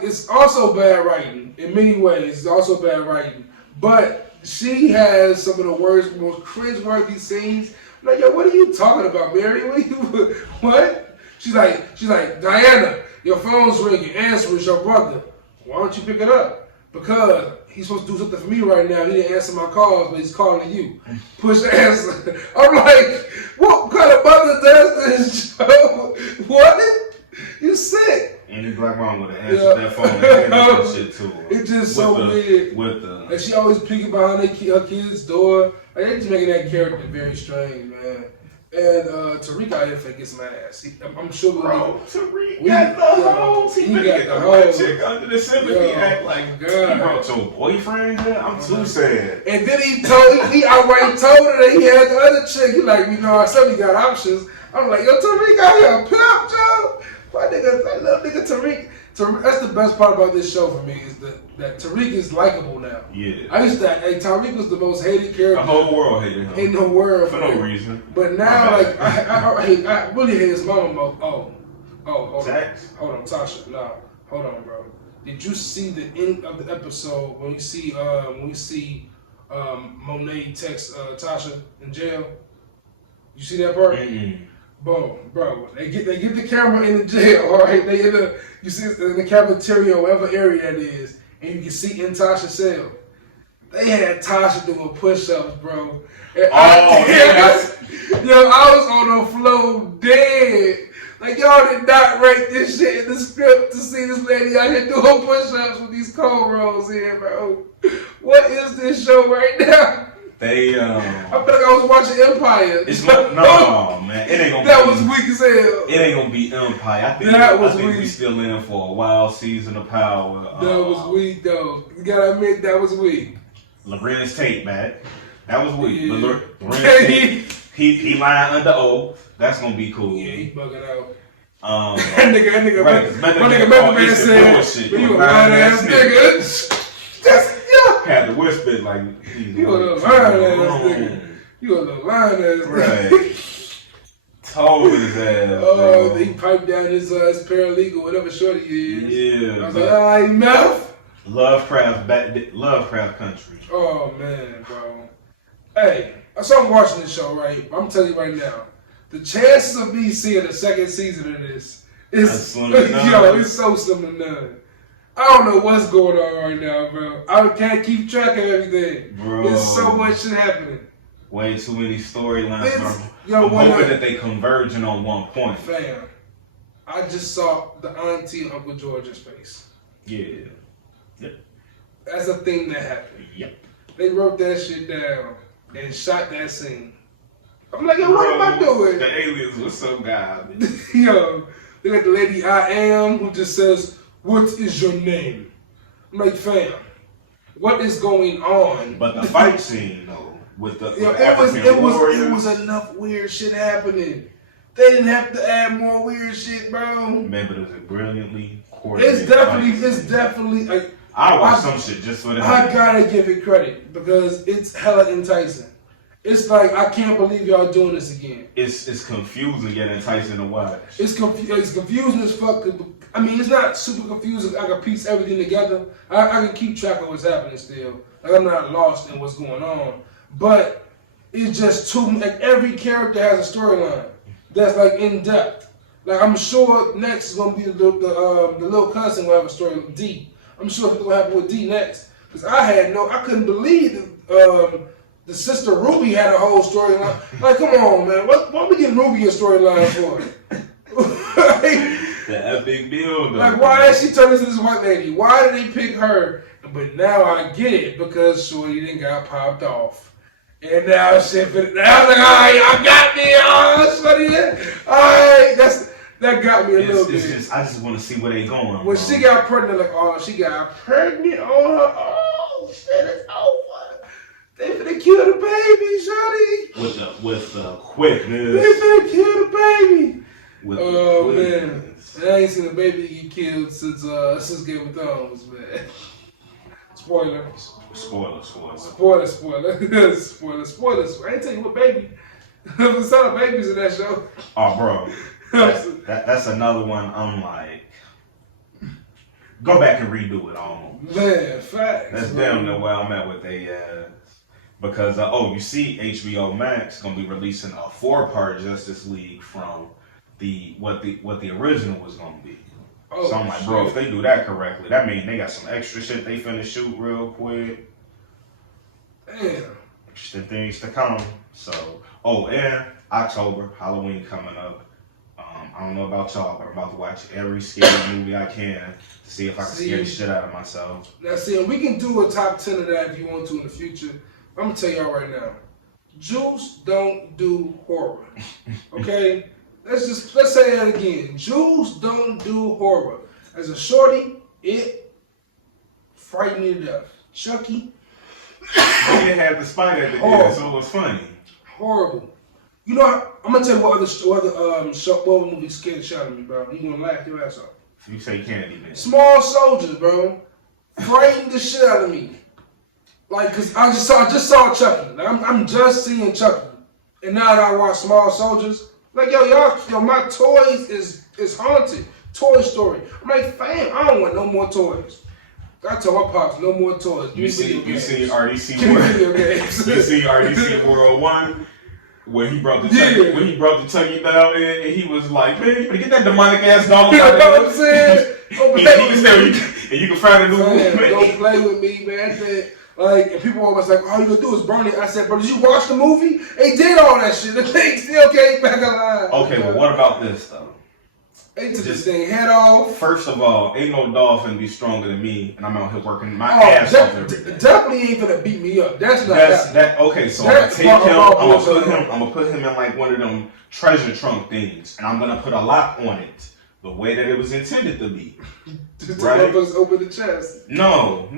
it's also bad writing in many ways. It's also bad writing, but she has some of the worst, most cringe-worthy scenes. like, yo, what are you talking about, Mary? What? She's like, Diana, your phone's ringing. Answer, it's your brother. Why don't you pick it up? Because he's supposed to do something for me right now. He didn't answer my calls, but he's calling you. Push the answer. I'm like, what kind of mother does this, Joe? What? You sick. Any black mom would have answered that phone and handed that shit to her. It's just so weird. Like she always peeking behind her kid's door. Like they just making that character very strange, man. And Tariq out here fake his ass. I'm sure Tariq got the hoes. He got the whole chick under the sympathy act like, God. He brought your boyfriend here? I'm too sad. And then he outright told her that he had the other chick. He like, I said he got options. I'm like, yo, Tariq out here a pimp, Joe. My nigga, that little nigga Tariq. That's the best part about this show for me is that Tariq is likable now. Yeah. Tariq was the most hated character. The whole world hated him. In the world. For no reason. But now, like, I really hate his mama. Hold on. Tax? Hold on, Tasha. No, hold on, bro. Did you see the end of the episode when we see Monet text Tasha in jail? You see that part? Mm-hmm. Boom, bro. They get the camera in the jail, all right? You see it in the cafeteria, whatever area that is, and you can see in Tasha's cell. They had Tasha doing push-ups, bro. And I was on the floor dead. Like, y'all did not write this shit in the script to see this lady out here doing push-ups with these cold rolls here, bro. What is this show right now? I feel like I was watching Empire. No, man. It ain't gonna that was weak as hell. It ain't gonna be Empire. I think we still in for a wild season of Power. That was weak, though. You gotta admit, that was weak. Lorenz Tate, man. That was weak. Yeah. But Lorenz Tate, he lying under oath. That's gonna be cool. Yeah, he bugging out. That nigga, Method Man said, you a lying ass nigga. Had to whisper it like, you a little lying ass nigga. You a little lying ass nigga. Right. Told his ass. He piped down his paralegal, whatever shorty is. Yeah. I was like, enough. Lovecraft Country. Oh man, bro. Hey, so I'm watching this show, right? I'm telling you right now, the chances of me seeing the second season of this is it's so slim to none. I don't know what's going on right now, bro. I can't keep track of everything. Bro. There's so much shit happening. Way too many storylines, bro. I'm hoping that they converging on one point. Fam, I just saw the auntie and Uncle George's face. Yeah. Yep. That's a thing that happened. Yep. They wrote that shit down and shot that scene. I'm like, yo, what am I doing? The aliens were so garbage. Yo, they got the lady I Am who just says, "What is your name?" I'm like, fam, what is going on? But the fight scene though, with the it was enough weird shit happening. They didn't have to add more weird shit, bro. Man, but it was a brilliantly coordinated. It's definitely like I watch some shit just for that. I gotta give it credit because it's hella enticing. It's like, I can't believe y'all doing this again. It's confusing yet enticing to watch. It's confusing as fuck. I mean, it's not super confusing. I can piece everything together. I can keep track of what's happening still. Like, I'm not lost in what's going on. But it's just too, like, every character has a storyline that's like in depth. Like, I'm sure next is gonna be the little cousin will have a story with D. I'm sure what's gonna happen with D next. Because I couldn't believe the sister Ruby had a whole storyline. Like, come on, man. What we getting Ruby a storyline for? The epic build. Like, why did she turn into this white lady? Why did they pick her? But now I get it because Shorty didn't got popped off. And now shit, now I was like, all right, y'all got me, Shorty. All right, that got me a little bit. I just want to see where they going. When she got pregnant, like, oh, she got pregnant on her. Oh, shit, it's over. They finna kill the baby, Shorty. With the quickness. They finna kill the baby. Oh man, I ain't seen a baby get killed since Game of Thrones, man. Spoiler. I ain't tell you what baby. There's a lot of babies in that show. Oh, bro. That's another one. I'm like, go back and redo it almost. Man, facts. That's damn near where I'm at with they Because you see, HBO Max gonna be releasing a 4-part Justice League from what the original was gonna be. Oh, so I'm like, bro, if they do that correctly, that means they got some extra shit they finna shoot real quick. Damn. Interesting things to come. So, and October, Halloween coming up. I don't know about y'all, but I'm about to watch every scary movie I can to see if I can scare the shit out of myself. Now, see, we can do a top 10 of that if you want to in the future. I'm gonna tell y'all right now, Jews don't do horror. Okay, let's say that again. Jews don't do horror. As a shorty, it frightened me to death. Chucky. They didn't have the spider at the end, so it was funny. Horrible. You know, I'm gonna tell you what other movie scared the shit out of me, bro. You gonna laugh your ass off. You say Kennedy, man. Small Soldiers, bro. Frightened the shit out of me. Like, cause I just saw Chucky. Like, I'm just seeing Chucky, and now that I watch Small Soldiers, like yo, my toys is haunted. Toy Story. I'm like, fam, I don't want no more toys. I told my pops, no more toys. You see RDC World. You see RDC World 1 when he brought the Chucky down in, and he was like, man, you better get that demonic ass dog out You know what I'm saying? and you can find a new movie. Don't play with me, man. I said, like, and people always like, all you gonna do is burn it. I said, bro, did you watch the movie? They did all that shit. The thing still came back alive. Okay, but what about this though? They took this thing head off. First of all, ain't no dolphin be stronger than me, and I'm out here working my ass off every day. Definitely ain't gonna beat me up. That's not that. Okay, so I'm gonna take him. I'm gonna put him in like one of them treasure trunk things, and I'm gonna put a lock on it, the way that it was intended to be. Right? Open the chest. No,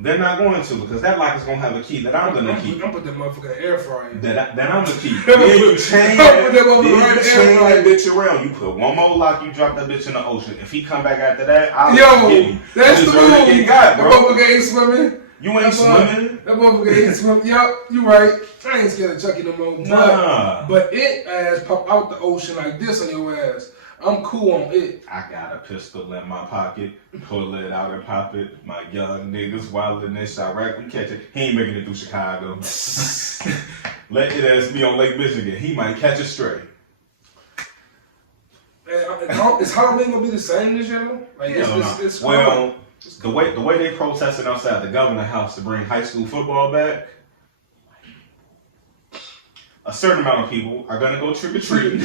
they're not going to, because that lock is gonna have a key that I'm gonna keep. I'm put that motherfucker in the air fryer. That I'm gonna keep. Then you chain that bitch around. You put one more lock, you drop that bitch in the ocean. If he come back after that, I'll get him. That's the move. That motherfucker ain't swimming. You ain't swimming. That motherfucker ain't swimming. Yup, you right. I ain't scared of Chucky no more. Nah. But it ass pop out the ocean like this on your ass. I'm cool on it. I got a pistol in my pocket, pull it out and pop it. My young niggas wildin' in Chirac, we catch it. He ain't making it through Chicago. Let it ass be on Lake Michigan. He might catch a stray. Is Halloween gonna be the same this year? Like it's well, the way they protested outside the governor's house to bring high school football back. A certain amount of people are gonna go trick or treating,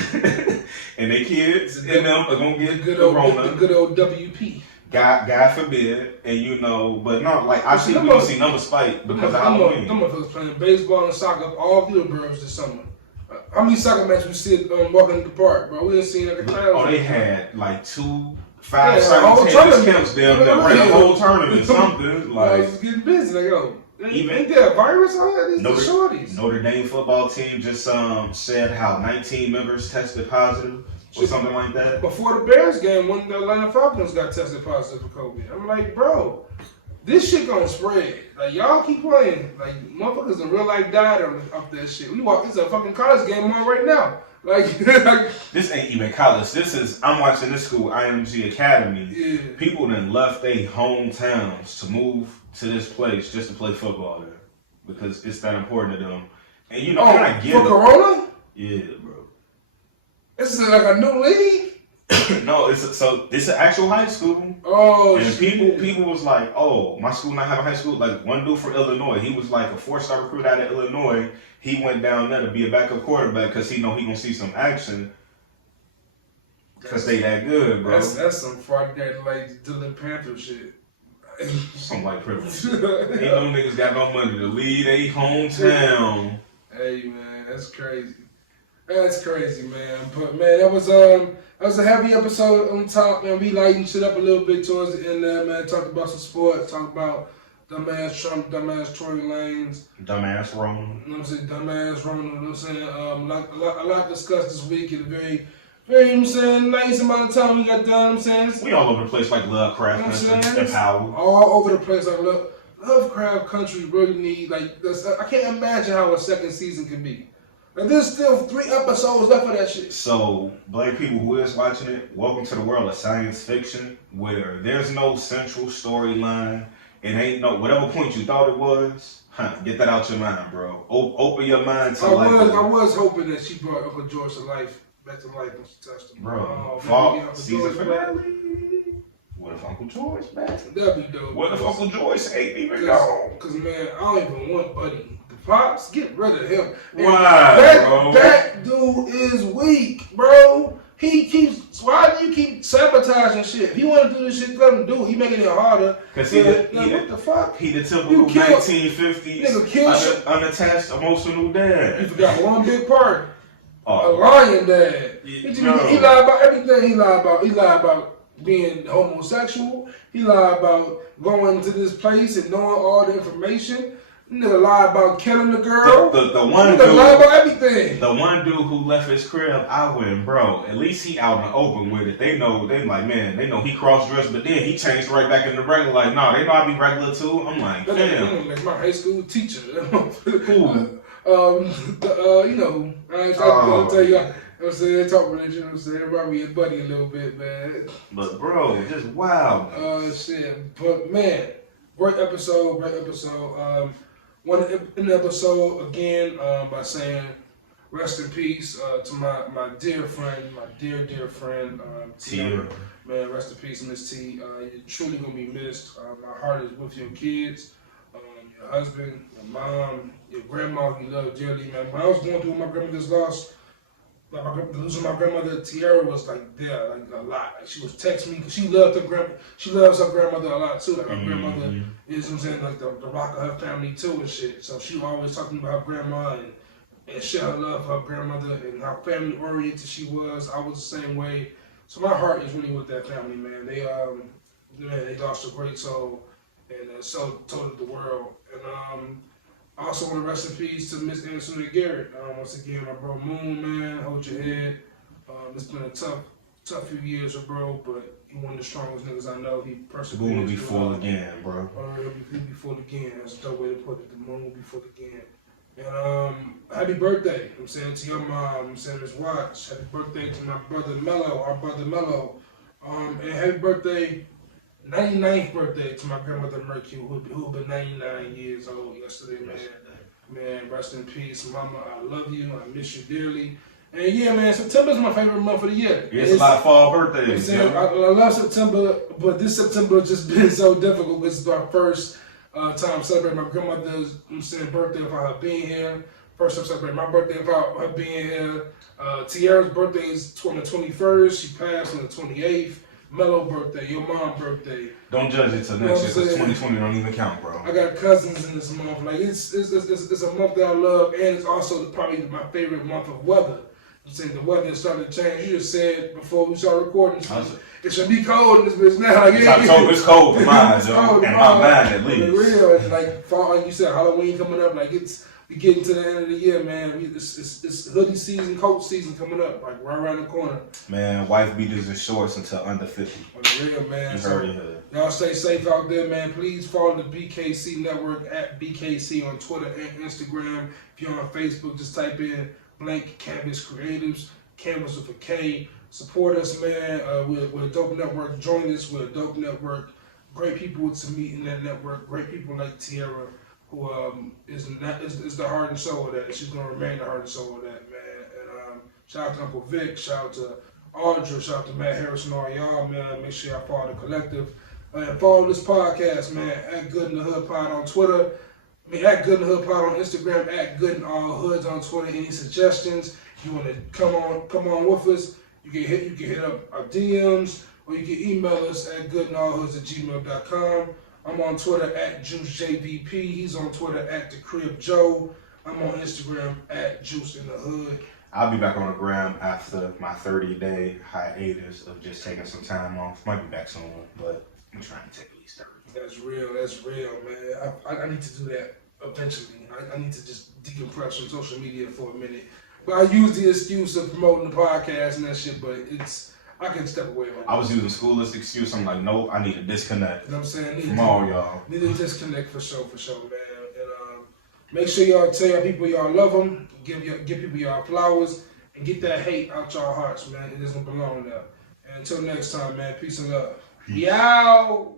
and their kids and them are gonna get the good old WP. God forbid, and but no, like I see we gonna see numbers spike because of Halloween. Them motherfuckers playing baseball and soccer all through the burbs this summer. How many soccer matches we see walking in the park, bro? We didn't see like a crowd. Oh, they had like 5 simultaneous camps down there, ran a whole tournament, something like. I was getting busy, like yo. Ain't there a virus on that? These shorties. Notre Dame football team just said how 19 members tested positive or something like that. Before the Bears game, when the Atlanta Falcons got tested positive for COVID, I'm like, bro, this shit gonna spread. Like y'all keep playing. Like motherfuckers in real life died off that shit. This is a fucking college game on right now. Like this ain't even college. I'm watching this school, IMG Academy. Yeah. People done left their hometowns to move to this place just to play football there because it's that important to them. And I get for Corona? Yeah, bro. This is like a new league? No, it's an actual high school. Oh, and people was like, oh, my school not have a high school. Like one dude from Illinois, he was like a 4-star recruit out of Illinois. He went down there to be a backup quarterback because he know he gonna see some action. Cause they that good, bro. That's some Friday Night Lights Dylan Panther shit. Some white privilege. Ain't no niggas got no money to leave a hometown. Hey man, that's crazy. That's crazy, man. But man, that was a heavy episode on top, man. We lightened shit up a little bit towards the end there, man. Talked about some sports, talked about dumbass Trump, dumbass Tory Lanez. Dumbass Rona. You know what I'm saying? Dumbass Rona, you know what I'm saying? A lot discussed this week in a very, you know what I'm saying, nice amount of time we got done, you know what I'm saying? We all over the place like Lovecraft Country and Power. All over the place like Lovecraft Country really need, I can't imagine how a second season can be. Like, there's still 3 episodes left of that shit. So, black people who is watching it, welcome to the world of science fiction, where there's no central storyline. it ain't no whatever point you thought it was. Get that out your mind, bro. Open your mind to I was hoping that she brought Uncle George to life, back to life when she touched him. Bro, fall season finale. What if Uncle George back? That'd be dope. What if Uncle George ain't even gone? Cause man, I don't even want Buddy. The Pops, get rid of him. Why, bro? That dude is weak, bro. Why do you keep sabotaging shit? If he want to do this shit, let him do it. He making it harder. Cause what the fuck? He the typical 1950s unattached emotional dad. You forgot one big part. A lying dad. He lied about everything. He lied about being homosexual. He lied about going to this place and knowing all the information. Nigga lied about killing the girl. The one dude lied about everything. The one dude who left his crib, I went, bro. At least he out in the open with it. They know he cross dressed, but then he changed right back into regular. Like, nah, they know I be regular too. I'm like, damn. Like my high school teacher. Who? You know, I ain't trying to tell you. I'm saying, talk religion. You know what I'm saying, Robbie and Buddy a little bit, man. But bro, just wild. Shit. But man, great episode. Want to end the episode again by saying rest in peace to my dear friend, my dear friend, Tia. Man, rest in peace, Miss T. You're truly going to be missed. My heart is with your kids, your husband, your mom, your grandma you love dearly, man. When I was going through my grandmother's loss, losing my grandmother, Tiara was like there, like a lot. Like, she was texting me because she loves her grandmother a lot too. Like her grandmother is, I'm saying, like the rock of her family too and shit. So she was always talking about her grandma and share her love for her grandmother and how family oriented she was. I was the same way. So my heart is really with that family, man. They lost a great soul and so told the world. And I also want to rest in peace to Miss Antoinette Garrett. Once again, my bro Moon, man, hold your head. It's been a tough few years, bro, but he one of the strongest niggas I know. He persevered. The moon will be full again, bro. He'll be full again. That's a dope way to put it. The moon will be full again. And happy birthday, I'm saying, to your mom, I'm saying, Miss Watts. Happy birthday to my brother Mello, our brother Mello. And happy birthday, 99th birthday to my grandmother Mercury, who been 99 years old yesterday, man. Man, rest in peace. Mama, I love you. I miss you dearly. And yeah, man, September's my favorite month of the year. It's a lot of fall birthdays. I love September, but this September has just been so difficult. This is our first time celebrating my grandmother's birthday without her being here. First time celebrating my birthday without her being here. Tiara's birthday is on the 21st. She passed on the 28th. Mellow birthday, your mom's birthday. Don't judge it till next year, because 2020 don't even count, bro. I got cousins in this month. Like it's a month that I love, and it's also probably my favorite month of weather. I'm saying the weather is starting to change. You just said before we started recording, it should be cold in this bitch now. Like, it's cold for mine, Joe. And my mind at least. For real, it's like fall, like you said, Halloween coming up. Like we getting to the end of the year, man. It's hoodie season, coat season coming up, like right around the corner. Man, wife beaters and shorts until under 50. For real, man. Y'all stay safe out there, man. Please follow the BKC Network at BKC on Twitter and Instagram. If you're on Facebook, just type in Blank Canvas Creatives, Canvas with a K. Support us, man. We're a dope network. Join us. We're a dope network. Great people to meet in that network. Great people like Tiara, who is the heart and soul of that. She's gonna remain the heart and soul of that, man. And shout out to Uncle Vic. Shout out to Audra. Shout out to Matt Harris and all y'all, man. Make sure y'all follow the collective. And follow this podcast, man. At Good in the Hood Pod on Twitter. At Good in the Hood Pod on Instagram. At Good in All Hoods on Twitter. Any suggestions? You want to come on with us? You can hit up our DMs, or you can email us at goodinallhoods@gmail.com. I'm on Twitter at JVP. He's on Twitter at The Crib Joe. I'm on Instagram at Juice in the Hood. I'll be back on the gram after my 30-day hiatus of just taking some time off. Might be back soon, but I'm trying to take at least 30. That's real, man. I need to do that eventually. I need to just decompress from social media for a minute. But I use the excuse of promoting the podcast and that shit, but I can step away from it. I was using school as excuse. I'm like, nope, I need to disconnect. You know what I'm saying? From all y'all. Need to disconnect for sure, man. And make sure y'all tell y'all people y'all love them, give people y'all flowers, and get that hate out y'all hearts, man. It doesn't belong there. And until next time, man, peace and love. Peace. Yow!